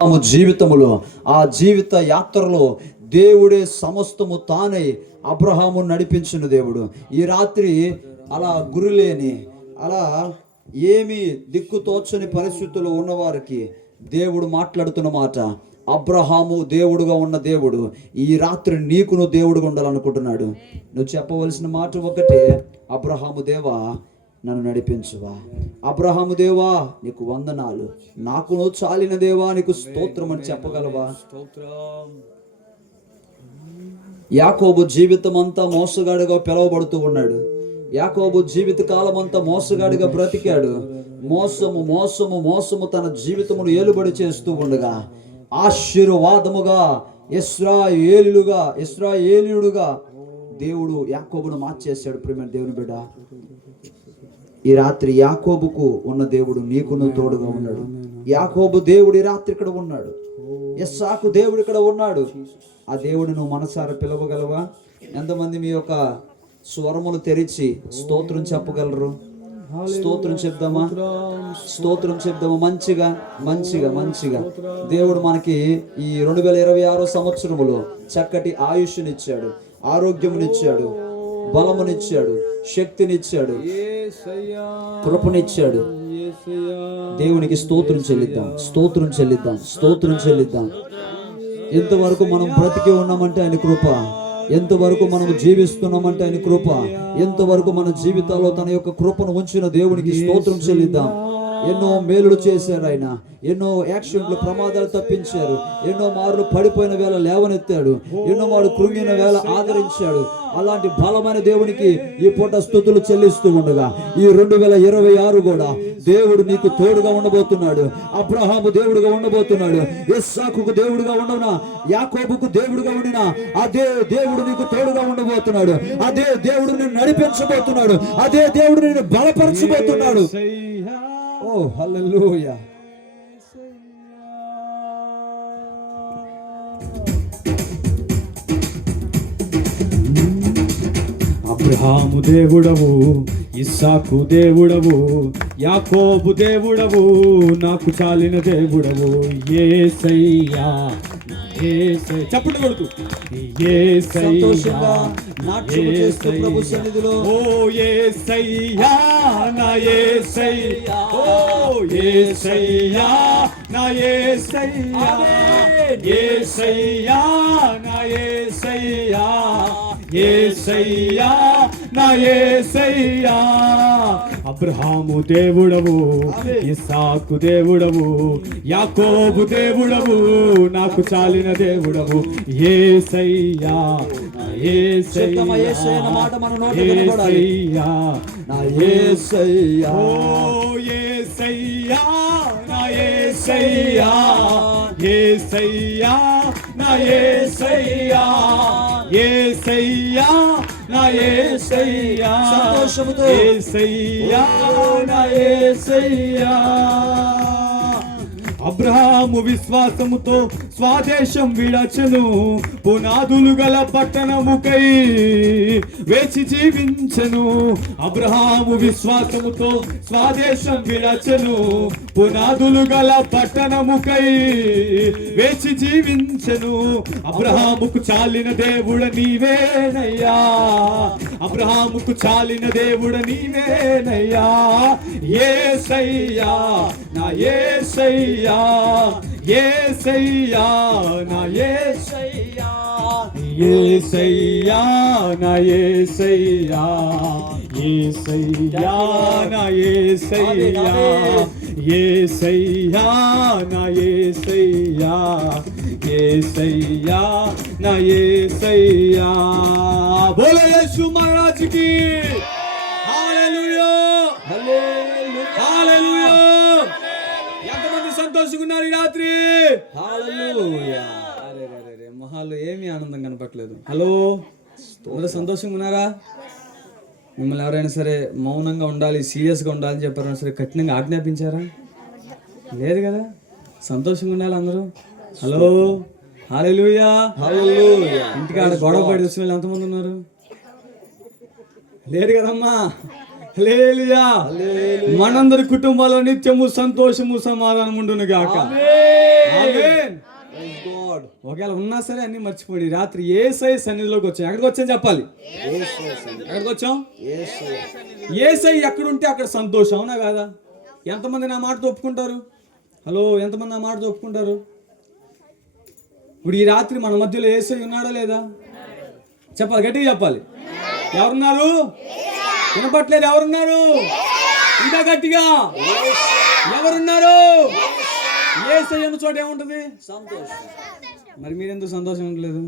జీవితములో, ఆ జీవిత యాత్రలో దేవుడే సమస్తము తానై అబ్రహాము నడిపించిన దేవుడు. ఈ రాత్రి అలా గురిలేని, అలా ఏమీ దిక్కుతోచని పరిస్థితుల్లో ఉన్నవారికి దేవుడు మాట్లాడుతున్న మాట, అబ్రహాము దేవుడుగా ఉన్న దేవుడు ఈ రాత్రి నీకును దేవుడుగా ఉండాలనుకుంటున్నాడు. నువ్వు చెప్పవలసిన మాట ఒకటే, అబ్రహాము దేవా నన్ను నడిపించువా, అబ్రహాము దేవా నీకు వందనాలు, నాకును చాలిన దేవా నీకు స్తోత్రం అని చెప్పగలవా? యాకోబు జీవితం అంతా మోసగాడిగా పిలువబడుతూ ఉన్నాడు. యాకోబు జీవిత కాలం అంతా మోసగాడిగా బ్రతికాడు. మోసము మోసము మోసము తన జీవితమును ఏలుబడి చేస్తూ ఉండగా ఆశీర్వాదముగా ఇశ్రాయేలీయుడుగా దేవుడు యాకోబును మార్చేశాడు. ప్రియమైన దేవుని బిడ్డ, ఈ రాత్రి యాకోబుకు ఉన్న దేవుడు నీకును తోడుగా ఉన్నాడు. యాకోబు దేవుడు ఈ రాత్రి ఇక్కడ ఉన్నాడు. ఇస్సాకు దేవుడు ఇక్కడ ఉన్నాడు. ఆ దేవుడు నువ్వు మనసారా పిలవగలవా? ఎంతమంది మీ యొక్క స్వరములు తెరిచి స్తోత్రం చెప్పగలరు? స్తోత్రం చెప్దామా? స్తోత్రం చెప్దామా? మంచిగా మంచిగా మంచిగా. దేవుడు మనకి ఈ 2026 సంవత్సరములో చక్కటి ఆయుష్నిచ్చాడు, ఆరోగ్యమునిచ్చాడు, బలమునిచ్చాడు, శక్తినిచ్చాడు, కృపనిచ్చాడు. దేవునికి స్తోత్రం చెల్లిద్దాం, స్తోత్రం చెల్లిద్దాం, స్తోత్రం చెల్లిద్దాం. ఎంతవరకు మనం బ్రతికి ఉన్నామంటే ఆయన కృప, ఎంతవరకు మనం జీవిస్తున్నామంటే ఆయన కృప, ఎంతవరకు మన జీవితాల్లో తన యొక్క కృపను ఉంచిన దేవునికి స్తోత్రం చెల్లిద్దాం. ఎన్నో మేలులు చేశారు ఆయన, ఎన్నో యాక్సిడెంట్లు, ప్రమాదాలు తప్పించారు, ఎన్నో మార్లు పడిపోయిన వేళ లేవనెత్తాడు, ఎన్నో మార్లు కృంగిన వేళ ఆదరించాడు. అలాంటి బలమైన దేవునికి ఈ పూట స్తుతులు చెల్లిస్తూ ఉండగా ఈ 2026 కూడా దేవుడు నీకు తోడుగా ఉండబోతున్నాడు. అబ్రహాము దేవుడుగా ఉండబోతున్నాడు, ఇస్సాకుకు దేవుడుగా ఉండవునా, యాకోబుకు దేవుడుగా ఉండినా అదే దేవుడు నీకు తోడుగా ఉండబోతున్నాడు. అదే దేవుడు నిన్ను నడిపించబోతున్నాడు. అదే దేవుడు నిన్ను బలపరచబోతున్నాడు. ఓ హల్లెలూయా. అబ్రహాము దేవుడవు, ఇస్సాకు దేవుడవు, యాకోబు దేవుడవు, నాకు చాలిన దేవుడవు. యేసయ్యా చప్పట్లు కొడుతూ సంతోషంగా నాట్యం చేస్తూ ప్రభు సన్నిధిలో, ఓ యేసయ్యా నా యేసయ్యా, ఓ యేసయ్యా నా యేసయ్యా, యేసయ్యా నా యేసయ్యా, యేసయ్యా నా యేసయ్యా. అబ్రహాము దేవుడవు, ఇస్సాకు దేవుడవు, యాకోబు దేవుడవు, నాకు చాలిన దేవుడవు. యేసయ్యా యేసయ్యా మాట మన నోట వినబడాలి. నా యేసయ్యా, ఓ యేసయ్యా నా యేసయ్యా, యేసయ్యా నా యేసయ్యా, యేసయ్యా నా యేసయ్యా. సంతోషముతో యేసయ్యా నా యేసయ్యా. అబ్రహాము విశ్వాసముతో స్వదేశం విడచెను, పునాదులు గల పట్టణముకై వేచి జీవించెను. అబ్రహాము విశ్వాసముతో స్వదేశం విడచెను, పునాదులు గల పట్టణముకై వేచి జీవించెను. అబ్రహాముకు చాలిన దేవుడ నీవేనయ్యా, అబ్రహాముకు చాలిన దేవుడ నీవేనయ్యా. యేసయ్యా నా యేసయ్యా, యేసయ్యా నా యేసయ్యా, యేసయ్యా నా యేసయ్యా, యేసయ్యా నా యేసయ్యా, యేసయ్యా నా యేసయ్యా, యేసయ్యా నా యేసయ్యా. బోలో యేసు మహారాజ్ కి హల్లెలూయా, హల్లెలూయా. ఎంతమంది సంతోషంగా ఉన్నారు ఈ రాత్రి? హల్లెలూయా. మొహాలు ఏమీ ఆనందం కనపట్లేదు. హలో, అందరూ సంతోషంగా ఉన్నారా? మిమ్మల్ని ఎవరైనా సరే మౌనంగా ఉండాలి, సీరియస్గా ఉండాలని చెప్పారైనా సరే కఠినంగా ఆజ్ఞాపించారా? లేదు కదా. సంతోషంగా ఉండాలి అందరూ. హలో, హల్లెలూయా, హల్లెలూయా. ఇంటికాడ గొడవ పడి వచ్చిన వాళ్ళు ఎంతమంది ఉన్నారు? లేరు కదమ్మా. హల్లెలూయా. మనందరి కుటుంబాల్లో నిత్యము సంతోషము సమాధానం ఉండును గాక. ఆమేన్. ఒకవేళ ఉన్నా సరే అన్ని మర్చిపోయి రాత్రి యేసయ్య సన్నిధిలోకి వచ్చాం. ఎక్కడికి వచ్చాం చెప్పాలి? ఎక్కడికి వచ్చాం? యేసయ్య ఎక్కడుంటే అక్కడ సంతోషం, అవునా కాదా? ఎంతమంది నా మాటతో ఒప్పుకుంటారు? హలో, ఎంతమంది నా మాటతో ఒప్పుకుంటారు? ఇప్పుడు ఈ రాత్రి మన మధ్యలో యేసయ్య ఉన్నాడా లేదా? చెప్పాలి, గట్టిగా చెప్పాలి. ఎవరున్నారు? వినపట్లేదు. ఎవరున్నారు? ఇంకా గట్టిగా ఎవరున్నారు? యేసయ్య ఉన్న చోట ఏముంటుంది? సంతోషం. మరి మీరెందుకు సంతోషం ఉండలేదు?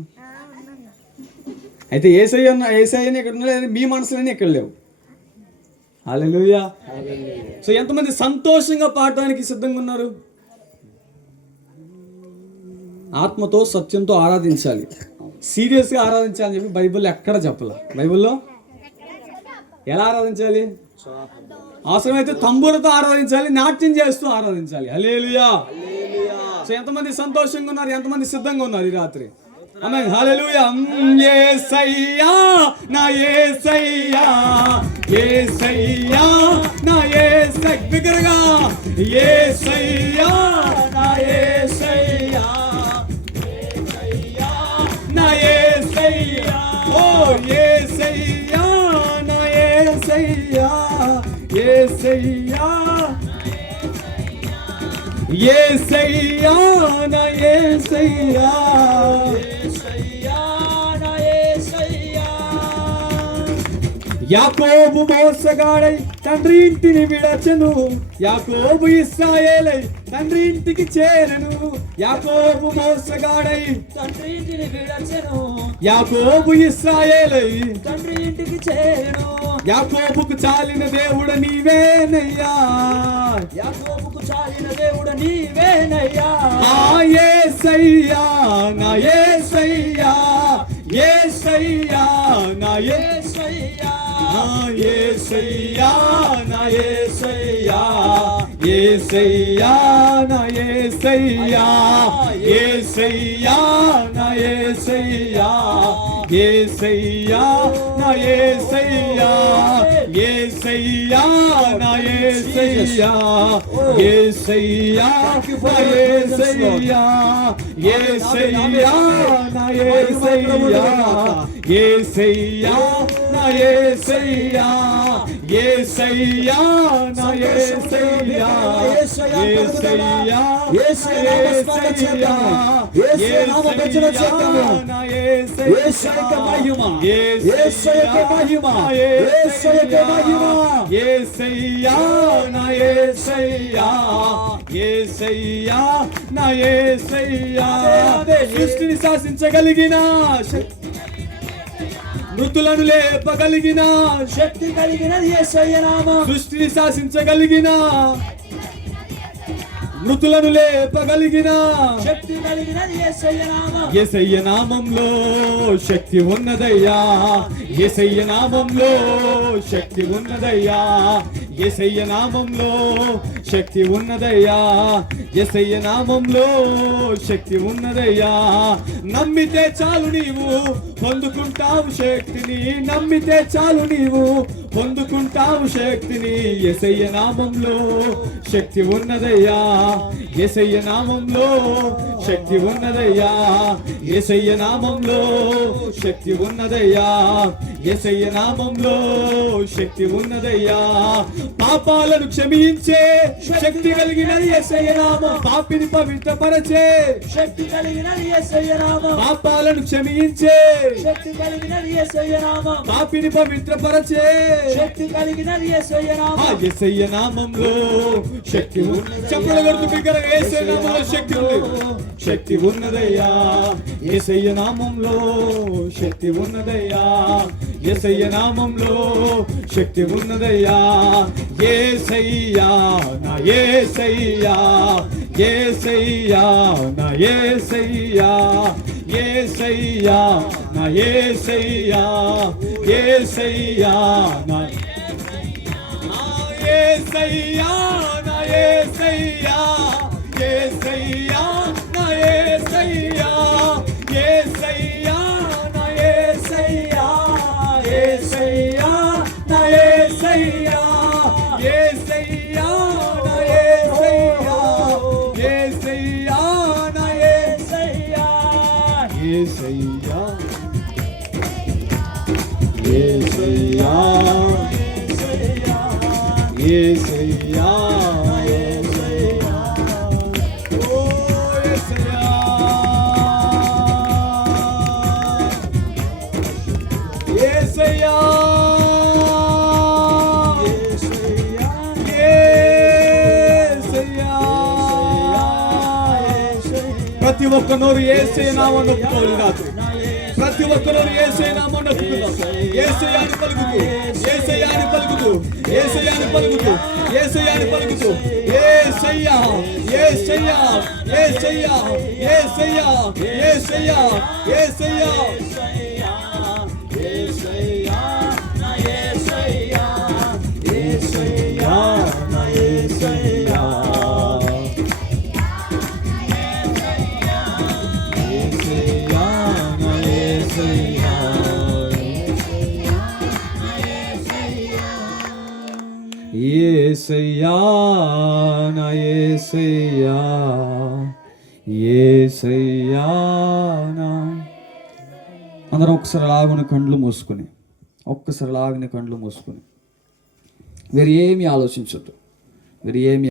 అయితే యేసయ్యని ఇక్కడ ఉండలేదు, మీ మనసులని ఇక్కడ లేవు. హల్లెలూయా. సో ఎంతమంది సంతోషంగా పాడడానికి సిద్ధంగా ఉన్నారు? ఆత్మతో సత్యంతో ఆరాధించాలి, సీరియస్గా ఆరాధించాలని చెప్పి బైబిల్లో ఎక్కడ చెప్పలే. బైబిల్లో ఎలా ఆరాధించాలి? అవసరమైతే తంబూరతో ఆరాధించాలి, నాట్యం చేస్తూ ఆరాధించాలి. హల్లెలూయా. సో ఎంతమంది సంతోషంగా ఉన్నారు? ఎంతమంది సిద్ధంగా ఉన్నారు ఈ రాత్రి? ఆమేన్. హల్లెలూయా. యేసయ్యా నా యేసయ్యా, యేసయ్యా నా యేసయ్యా, బిగ్గరగా యేసయ్యా నా యేసయ్యా, నా యేసయ్యా, ఓ యేసయ్యా నా యేసయ్యా, యేసయ్యా యేసయ్యా నా యేసయ్యా, యేసయ్యా నా యేసయ్యా. యాకోబు మోసగాడై తండ్రి ఇంటిని విడచెను, యాకోబు ఇశ్రాయేలై తండ్రి ఇంటికి చేరను. యాకోబు మోసగాడై తండ్రి ఇంటిని విడచెను, యాకోబు ఇశ్రాయేలై తండ్రి ఇంటికి చేరను. యాకోబుకు చాలిన దేవుడు నీవేనయ్యా, యాకోబుకు చాలిన దేవుడు నీవేనయ్యా. యేసయ్యా నా యేసయ్యా, యేసయ్యా నా యేసయ్యా, యేసయ్యా నా యేసయ్యా, యేసయ్యా నా యేసయ్యా, యేసయ్యా నా యేసయ్యా, యేసయ్యా నా యేసయ్యా, యేసయ్యా నా యేసయ్యా, యేసయ్యా నా యేసయ్యా, యేసయ్యా నా యేసయ్యా, యేసయ్యా నా యేసయ్యా, యేసయ్యా నా యేసయ్యా, యేసయ్యా నా యేసయ్యా, యేసయ్యా నా యేసయ్యా, యేసయ్యా నా యేసయ్యా. సృష్టిని శాసించగలిగిన, మృతులను లేపగలిగిన శక్తి కలిగిన యేసయ్య నామం. సృష్టిని శాసించగలిగిన, మృతులను లేపగలిగిన శక్తి కలిగిన యేసయ్య నామం. యేసయ్య నామంలో శక్తి ఉన్నదయ్యా, యేసయ్య నామంలో శక్తి ఉన్నదయ్యా, యేసయ్య నామంలో శక్తి ఉన్నదయ్యా, యేసయ్య నామంలో శక్తి ఉన్నదయ్యా. నమ్మితే చాలు నీవు పొందుకుంటావు శక్తిని, నమ్మితే చాలు నీవు పొందుకుంటావు శక్తిని. యేసయ్య నామంలో శక్తి ఉన్నదయ్యా, యేసయ్య నామంలో శక్తి ఉన్నదయ్యా, యేసయ్య నామంలో శక్తి ఉన్నదయ్యా, యేసయ్య నామంలో శక్తి ఉన్నదయ్యా. పాపాలను క్షమించే శక్తి కలిగిన యేసయ్య నామం, పాపిని పవిత్రపరచే శక్తి కలిగిన యేసయ్య నామం. పాపాలను క్షమించే శక్తి కలిగిన యేసయ్య నామం, పాపిని పవిత్రపరచే శక్తి కలిగిన యేసయ్య నామం. యేసయ్య నామంలో శక్తి చెప్పగలుగుతూ బిగ్గరగా యేసయ్య నామంలో శక్తి ఉంది, శక్తి ఉన్నదయ్యా, యేసయ్య నామంలో శక్తి ఉన్నదయ్యా, యేసయ్య నామంలో శక్తి ఉన్నదయ్యా. యేసయ్యా నా యేసయ్యా, యేసయ్యా నా యేసయ్యా, యేసయ్యా నా యేసయ్యా, యేసయ్యా నా యేసయ్యా నా యేసయ్యా, యేసయ్యా నా యేసయ్యా, యేసయ్యా నా యేసయ్యా, యేసయ్యా నా యేసయ్యా, యేసయ్యా నా యేసయ్యా, యేసయ్యా నా యేసయ్యా. యేసయ్యా యేసయ్యా యేసయ్యా ఓ యేసయ్యా యేసయ్యా ప్రతి ఒక్క నోరు యేసయ్య నామమున ఒప్పుకోవాలి కాదు. ప్రతి ఒక్క నోరు యేసయ్య నామమున ఒప్పుకుందాం. యేసయ్యని పలుకుతూ యేసయ్యని పలుకుతూ యేసయ్యని పలుకుతూ యేసయ్యని పలుకుతూ యేసయ్యా యేసయ్యా యేసయ్యా యేసయ్యా యేసయ్యా యేసయ్యా యేసయ్యా నా యేసయ్యా యేసయ్యా నా యేసయ్యా యేసయ్యా నా యేసయ్యా యేసయ్యా నా. అందరం ఒక్కసారి లాగుని కండ్లు మూసుకొని ఒక్కసారి లాగుని కండ్లు మూసుకొని వేరు ఏమీ ఆలోచించొద్దు. వేరు ఏమి